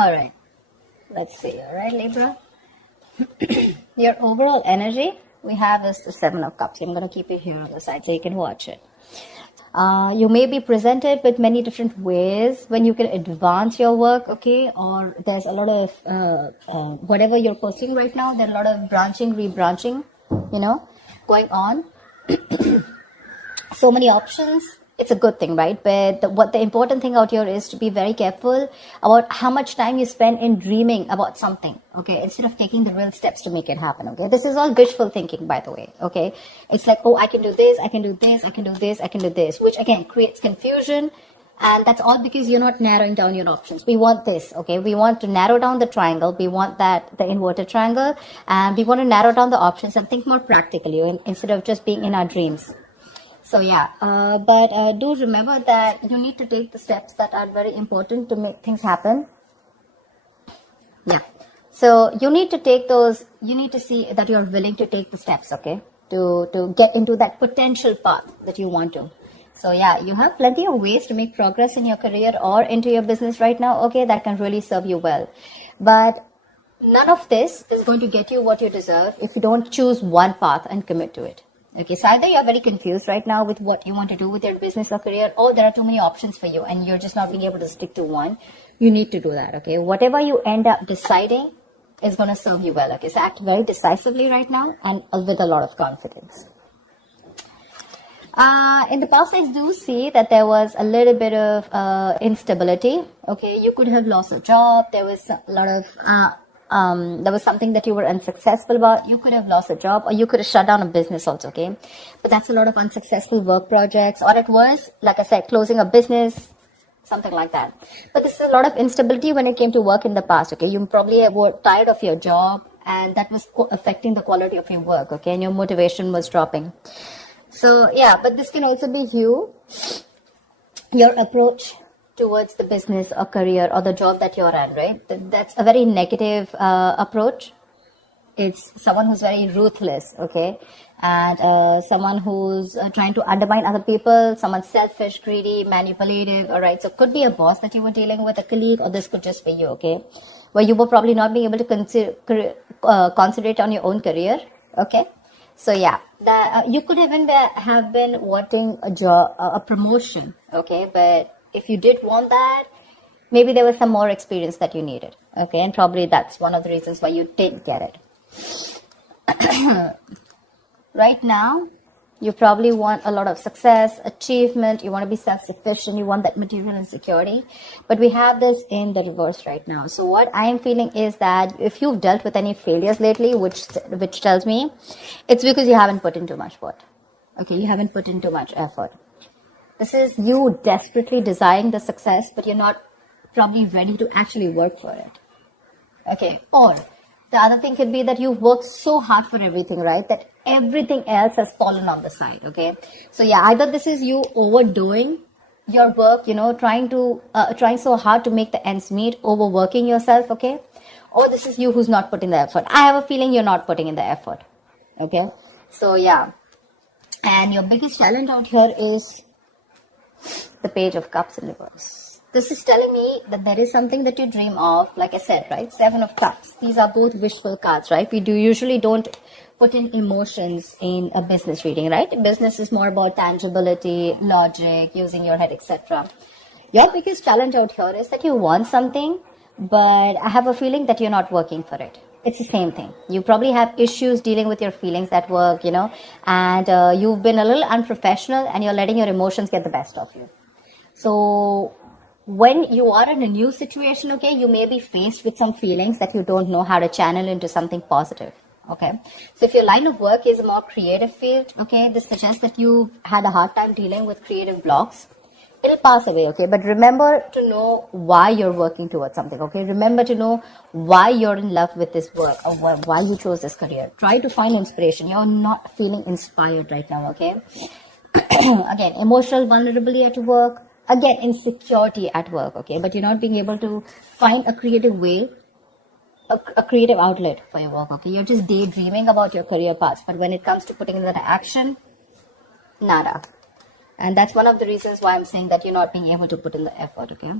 All right, let's see. All right, Libra. Your overall energy we have is the Seven of Cups. I'm going to keep it here on the side so you can watch it. You may be presented with many different ways when you can advance your work, okay? Or there's a lot of whatever you're pursuing right now. There's a lot of branching, rebranching, going on. So many options. It's a good thing, right? But the important thing out here is to be very careful about how much time you spend in dreaming about something, okay? Instead of taking the real steps to make it happen, okay? This is all wishful thinking, by the way, okay? It's like, oh, I can do this, I can do this, I can do this, I can do this, which again creates confusion. And that's all because you're not narrowing down your options. We want this, okay? We want to narrow down the triangle. We want the inverted triangle. And we want to narrow down the options and think more practically instead of just being in our dreams. So yeah, but do remember that you need to take the steps that are very important to make things happen. Yeah. So you need to take those, you need to see that you're willing to take the steps, okay? To get into that potential path that you want to. So yeah, you have plenty of ways to make progress in your career or into your business right now, okay? That can really serve you well. But none of this is going to get you what you deserve if you don't choose one path and commit to it. Okay, so either you're very confused right now with what you want to do with your business or career, or there are too many options for you and you're just not being able to stick to one. You need to do that, okay? Whatever you end up deciding is going to serve you well, okay? So act very decisively right now and with a lot of confidence. In the past, I do see that there was a little bit of instability, okay? You could have lost a job. There was a lot of... there was something that you were unsuccessful about. You could have lost a job or you could have shut down a business also, okay? But that's a lot of unsuccessful work projects, or it was, like I said, closing a business, something like that. But this is a lot of instability when it came to work in the past, okay? You probably were tired of your job and that was affecting the quality of your work, okay? And your motivation was dropping. So yeah, but this can also be your approach towards the business or career or the job that you're in, right? That's a very negative approach. It's someone who's very ruthless, okay? And someone who's trying to undermine other people, someone selfish, greedy, manipulative, all right? So it could be a boss that you were dealing with, a colleague, or this could just be you, okay? Where you were probably not being able to concentrate on your own career, okay? So yeah, you could even have been wanting a job, a promotion, okay? But if you did want that, maybe there was some more experience that you needed, okay? And probably that's one of the reasons why you didn't get it. Right now, you probably want a lot of success, achievement, you want to be self-sufficient, you want that material and security. But we have this in the reverse right now. So what I am feeling is that if you've dealt with any failures lately, which tells me, it's because you haven't put in too much work, okay? You haven't put in too much effort. This is you desperately desiring the success, but you're not probably ready to actually work for it. Okay. Or the other thing could be that you've worked so hard for everything, right? That everything else has fallen on the side. Okay. So yeah, either this is you overdoing your work, trying so hard to make the ends meet, overworking yourself. Okay. Or this is you who's not putting the effort. I have a feeling you're not putting in the effort. Okay. So yeah. And your biggest challenge out here is the Page of Cups in reverse. This is telling me that there is something that you dream of, like I said, right? Seven of Cups. These are both wishful cards, right? We usually don't put in emotions in a business reading, right? Business is more about tangibility, logic, using your head, etc. Your biggest challenge out here is that you want something, but I have a feeling that you're not working for it. It's the same thing. You probably have issues dealing with your feelings at work, and you've been a little unprofessional and you're letting your emotions get the best of you. So when you are in a new situation, okay, you may be faced with some feelings that you don't know how to channel into something positive. Okay. So if your line of work is a more creative field, okay, this suggests that you had a hard time dealing with creative blocks. It'll pass away, okay? But remember to know why you're working towards something, okay? Remember to know why you're in love with this work or why you chose this career. Try to find inspiration. You're not feeling inspired right now, okay? Again, emotional vulnerability at work. Again, insecurity at work, okay? But you're not being able to find a creative way, a creative outlet for your work, okay? You're just daydreaming about your career path. But when it comes to putting it into action, nada. And that's one of the reasons why I'm saying that you're not being able to put in the effort, okay?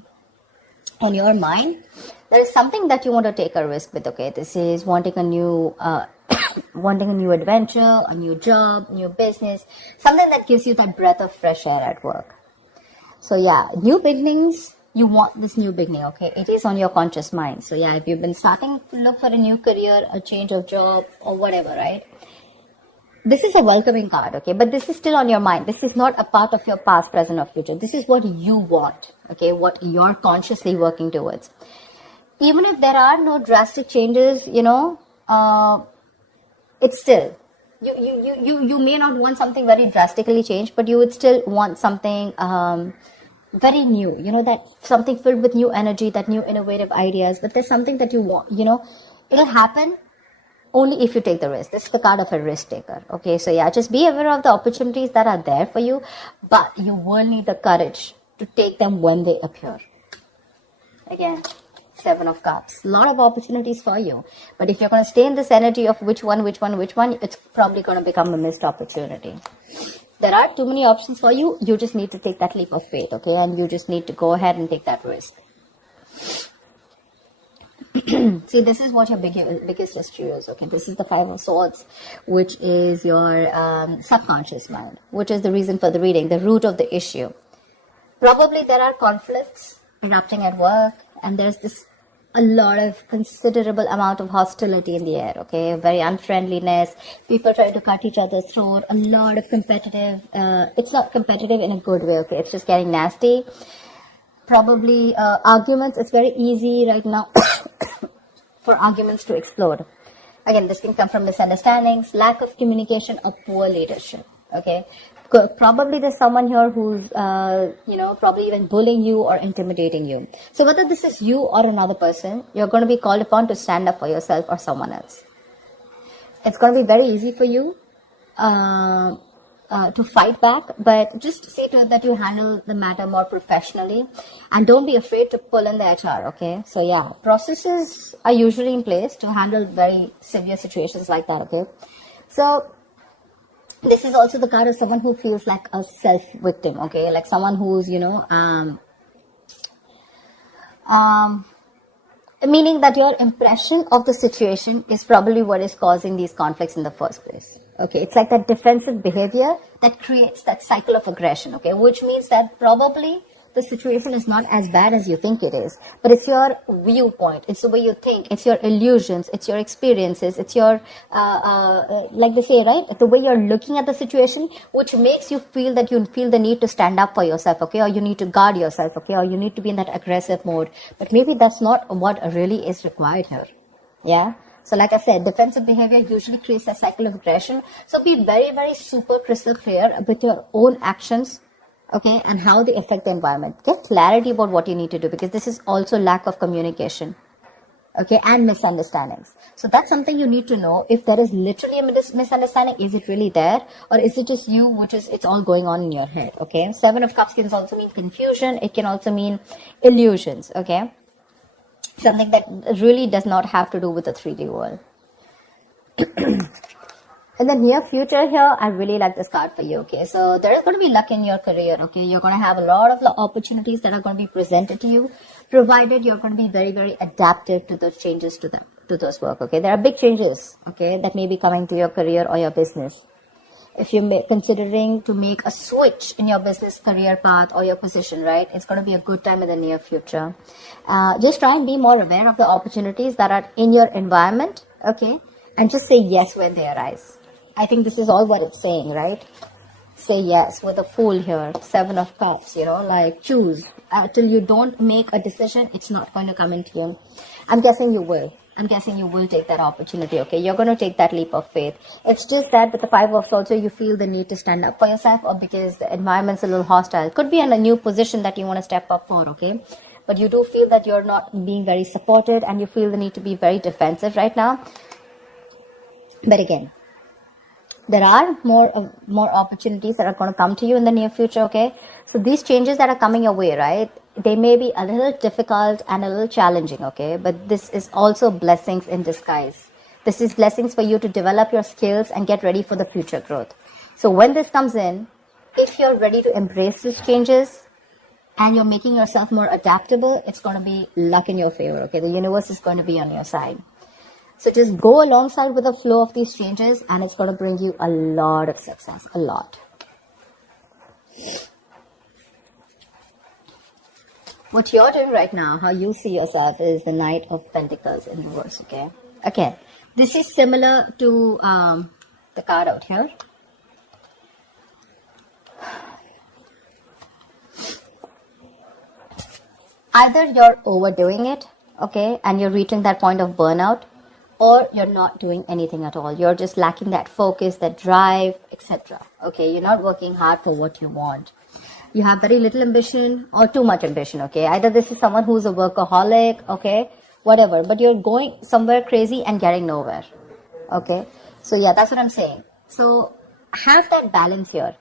in your mind, there is something that you want to take a risk with. Okay, this is wanting a new wanting a new adventure, a new job, new business, something that gives you that breath of fresh air at work. So yeah, new beginnings, you want this new beginning. Okay, it is on your conscious mind. So yeah, if you've been starting to look for a new career, a change of job, or whatever, right, this is a welcoming card. Okay, but this is still on your mind. This is not a part of your past, present, or future. This is what you want. Okay, what you're consciously working towards. Even if there are no drastic changes, it's still, you may not want something very drastically changed, but you would still want something very new, that something filled with new energy, that new innovative ideas. But there's something that you want, it'll happen only if you take the risk. This is the card of a risk taker. Okay, so yeah, just be aware of the opportunities that are there for you, but you will need the courage to take them when they appear. Again, 7 of Cups. A lot of opportunities for you. But if you're going to stay in this energy of which one, it's probably going to become a missed opportunity. There are too many options for you. You just need to take that leap of faith, okay? And you just need to go ahead and take that risk. See, this is what your biggest issue is, okay? This is the 5 of Swords, which is your subconscious mind, which is the reason for the reading, the root of the issue. Probably there are conflicts erupting at work, and there's a lot of considerable amount of hostility in the air, okay? Very unfriendliness, people trying to cut each other's throat, a lot of competitive, it's not competitive in a good way, okay? It's just getting nasty. Probably arguments, it's very easy right now for arguments to explode. Again, this can come from misunderstandings, lack of communication, or poor leadership, okay? Probably there's someone here who's, probably even bullying you or intimidating you. So whether this is you or another person, you're going to be called upon to stand up for yourself or someone else. It's going to be very easy for you to fight back, but just see to it that you handle the matter more professionally, and don't be afraid to pull in the HR, okay? So yeah, processes are usually in place to handle very severe situations like that, okay? So this is also the card of someone who feels like a self-victim, okay? Like someone who's, meaning that your impression of the situation is probably what is causing these conflicts in the first place. Okay, it's like that defensive behavior that creates that cycle of aggression, okay? Which means that probably the situation is not as bad as you think it is, but it's your viewpoint, it's the way you think, it's your illusions, it's your experiences, it's your, like they say, right, the way you're looking at the situation, which makes you feel that you feel the need to stand up for yourself, okay, or you need to guard yourself, okay, or you need to be in that aggressive mode. But maybe that's not what really is required here. Yeah. So like I said, defensive behavior usually creates a cycle of aggression. So be very, very super crystal clear with your own actions, okay, and how they affect the environment. Get clarity about what you need to do, because this is also lack of communication, okay, and misunderstandings. So that's something you need to know. If there is literally a misunderstanding, is it really there, or is it just you, which is, it's all going on in your head, okay? 7 of Cups can also mean confusion. It can also mean illusions, okay? Something that really does not have to do with the 3D world. In the near future here, I really like this card for you, okay? So there is going to be luck in your career, okay? You're going to have a lot of opportunities that are going to be presented to you, provided you're going to be very, very adaptive to the changes to those work, okay? There are big changes, okay, that may be coming to your career or your business. If you're considering to make a switch in your business career path or your position, right, it's going to be a good time in the near future. Just try and be more aware of the opportunities that are in your environment, okay? And just say yes when they arise. I think this is all what it's saying, right? Say yes with a Fool here, 7 of Cups, like choose. Till you don't make a decision, it's not going to come into you. I'm guessing you will. I'm guessing you will take that opportunity, okay? You're going to take that leap of faith. It's just that with the 5 of Swords, you feel the need to stand up for yourself, or because the environment's a little hostile. It could be in a new position that you want to step up for, okay? But you do feel that you're not being very supported, and you feel the need to be very defensive right now. But again, there are more opportunities that are going to come to you in the near future, okay? So these changes that are coming your way, right, they may be a little difficult and a little challenging, okay? But this is also blessings in disguise. This is blessings for you to develop your skills and get ready for the future growth. So when this comes in, if you're ready to embrace these changes and you're making yourself more adaptable, it's going to be luck in your favor, okay? The universe is going to be on your side. So just go alongside with the flow of these changes, and it's going to bring you a lot of success, a lot. What you're doing right now, how you see yourself, is the Knight of Pentacles in reverse, okay? Again, this is similar to the card out here. Either you're overdoing it, okay, and you're reaching that point of burnout, or you're not doing anything at all. You're just lacking that focus, that drive, etc. Okay, you're not working hard for what you want. You have very little ambition or too much ambition, okay? Either this is someone who's a workaholic, okay, whatever, but you're going somewhere crazy and getting nowhere, okay? So yeah, that's what I'm saying. So have that balance here.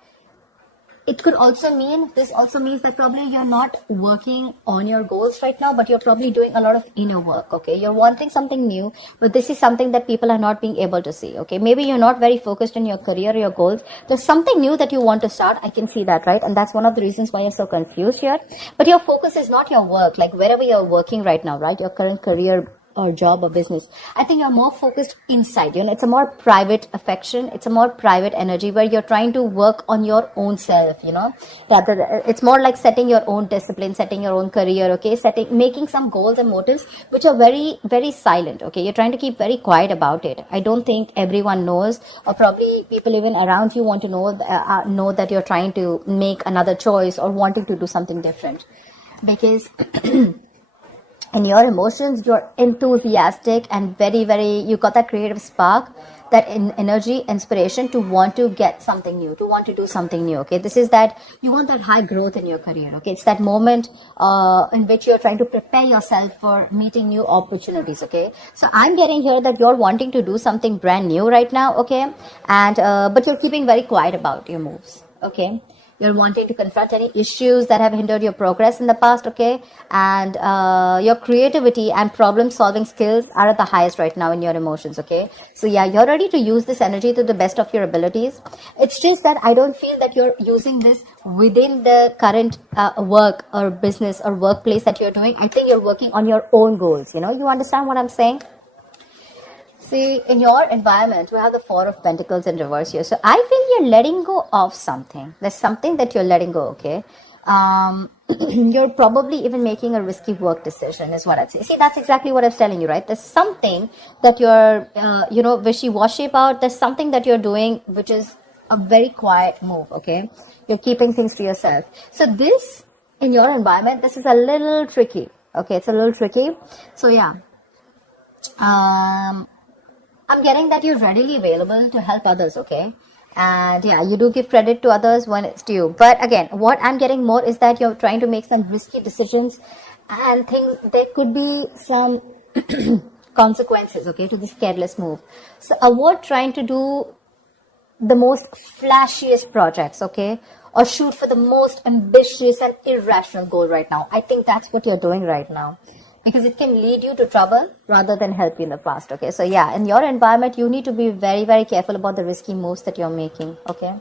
It could also mean, this also means that probably you're not working on your goals right now, but you're probably doing a lot of inner work, okay? You're wanting something new, but this is something that people are not being able to see, okay? Maybe you're not very focused on your career or your goals. There's something new that you want to start. I can see that, right? And that's one of the reasons why you're so confused here. But your focus is not your work, like wherever you're working right now, right? Your current career or job or business. I think you're more focused inside, you know, it's a more private affection, it's a more private energy where you're trying to work on your own self, you know, rather it's more like setting your own discipline, setting your own career, okay, making some goals and motives which are very, very silent, okay? You're trying to keep very quiet about it. I don't think everyone knows, or probably people even around you want to know that you're trying to make another choice or wanting to do something different, because in your emotions, you're enthusiastic and very, very, you got that creative spark, that energy, inspiration to want to get something new, to want to do something new, okay? This is that, you want that high growth in your career, okay? It's that moment in which you're trying to prepare yourself for meeting new opportunities, okay? So I'm getting here that you're wanting to do something brand new right now, okay? And, but you're keeping very quiet about your moves, okay? You're wanting to confront any issues that have hindered your progress in the past, okay? And your creativity and problem-solving skills are at the highest right now in your emotions, okay? So yeah, you're ready to use this energy to the best of your abilities. It's just that I don't feel that you're using this within the current work or business or workplace that you're doing. I think you're working on your own goals, you know? You understand what I'm saying? See, in your environment, we have the Four of Pentacles in reverse here. So I feel you're letting go of something. There's something that you're letting go, okay? You're probably even making a risky work decision is what I'd say. See, that's exactly what I was telling you, right? There's something that you're, wishy-washy about. There's something that you're doing which is a very quiet move, okay? You're keeping things to yourself. So this, in your environment, this is a little tricky, okay? It's a little tricky. So yeah. I'm getting that you're readily available to help others, okay? And yeah, you do give credit to others when it's due. But again, what I'm getting more is that you're trying to make some risky decisions and things, there could be some consequences, okay, to this careless move. So avoid trying to do the most flashiest projects, okay? Or shoot for the most ambitious and irrational goal right now. I think that's what you're doing right now, because it can lead you to trouble rather than help you in the past, okay? So yeah, in your environment, you need to be very, very careful about the risky moves that you're making, okay?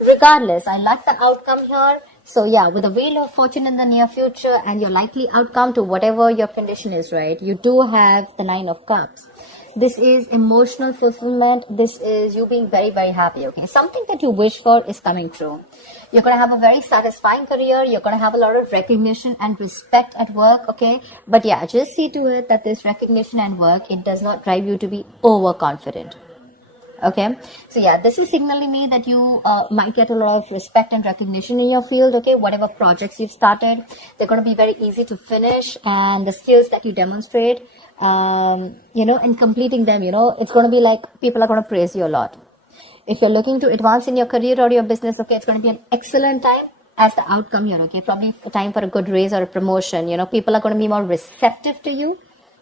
Regardless, I like the outcome here. So yeah, with the Wheel of Fortune in the near future and your likely outcome to whatever your condition is, right? You do have the Nine of Cups. This is emotional fulfillment. This is you being very, very happy, okay? Something that you wish for is coming true. You're going to have a very satisfying career. You're going to have a lot of recognition and respect at work, okay? But yeah, just see to it that this recognition and work, it does not drive you to be overconfident, okay? So yeah, this is signaling me that you might get a lot of respect and recognition in your field, okay? Whatever projects you've started, they're going to be very easy to finish, and the skills that you demonstrate, in completing them, it's going to be like people are going to praise you a lot. If you're looking to advance in your career or your business, okay, it's going to be an excellent time as the outcome here, okay? Probably time for a good raise or a promotion. People are going to be more receptive to you,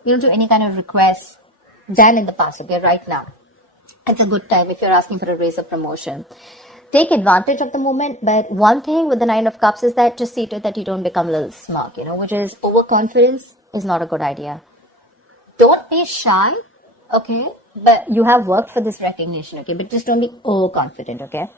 to any kind of requests than in the past, okay, right now. It's a good time if you're asking for a raise or promotion. Take advantage of the moment, but one thing with the Nine of Cups is that just see to it that you don't become a little smug, which is overconfidence is not a good idea. Don't be shy, okay? But you have worked for this recognition, okay? But just don't be overconfident, okay?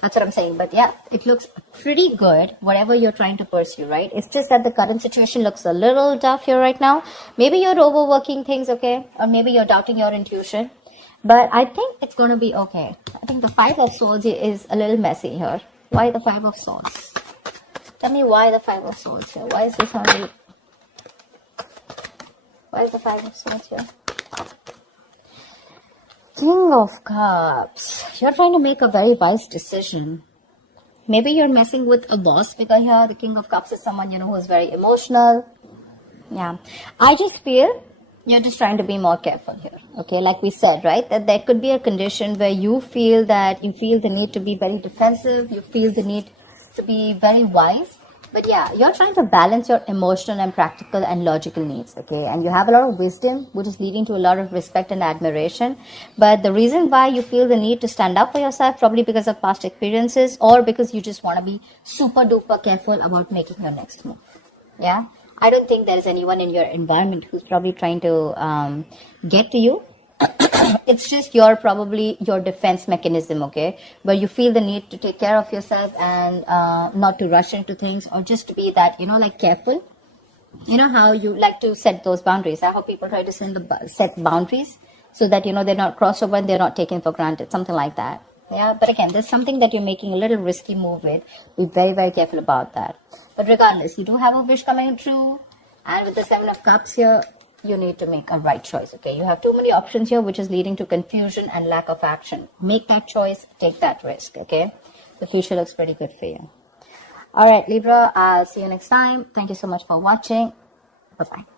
That's what I'm saying. But yeah, it looks pretty good, whatever you're trying to pursue, right? It's just that the current situation looks a little tough here right now. Maybe you're overworking things, okay? Or maybe you're doubting your intuition. But I think it's going to be okay. I think the Five of Swords is a little messy here. Why the Five of Swords? Tell me why the Five of Swords here. Why is this only... Why is the Five of Swords here? King of Cups. You're trying to make a very wise decision. Maybe you're messing with a boss because here the King of Cups is someone, you know, who's very emotional. Yeah. I just feel you're just trying to be more careful here. Okay. Like we said, right? That there could be a condition where you feel the need to be very defensive. You feel the need to be very wise. But yeah, you're trying to balance your emotional and practical and logical needs, okay? And you have a lot of wisdom, which is leading to a lot of respect and admiration. But the reason why you feel the need to stand up for yourself, probably because of past experiences or because you just want to be super duper careful about making your next move. Yeah? I don't think there's anyone in your environment who's probably trying to get to you. It's just your defense mechanism, okay, where you feel the need to take care of yourself and not to rush into things, or just to be that, you know, like careful. You know how you like to set those boundaries. I hope people try to set boundaries so that, you know, they're not crossed over and they're not taken for granted, something like that. Yeah, but again, there's something that you're making a little risky move with. Be very, very careful about that. But regardless, you do have a wish coming true, and with the Seven of Cups here, you need to make a right choice, okay? You have too many options here, which is leading to confusion and lack of action. Make that choice, take that risk, okay? The future looks pretty good for you. All right, Libra, I'll see you next time. Thank you so much for watching. Bye-bye.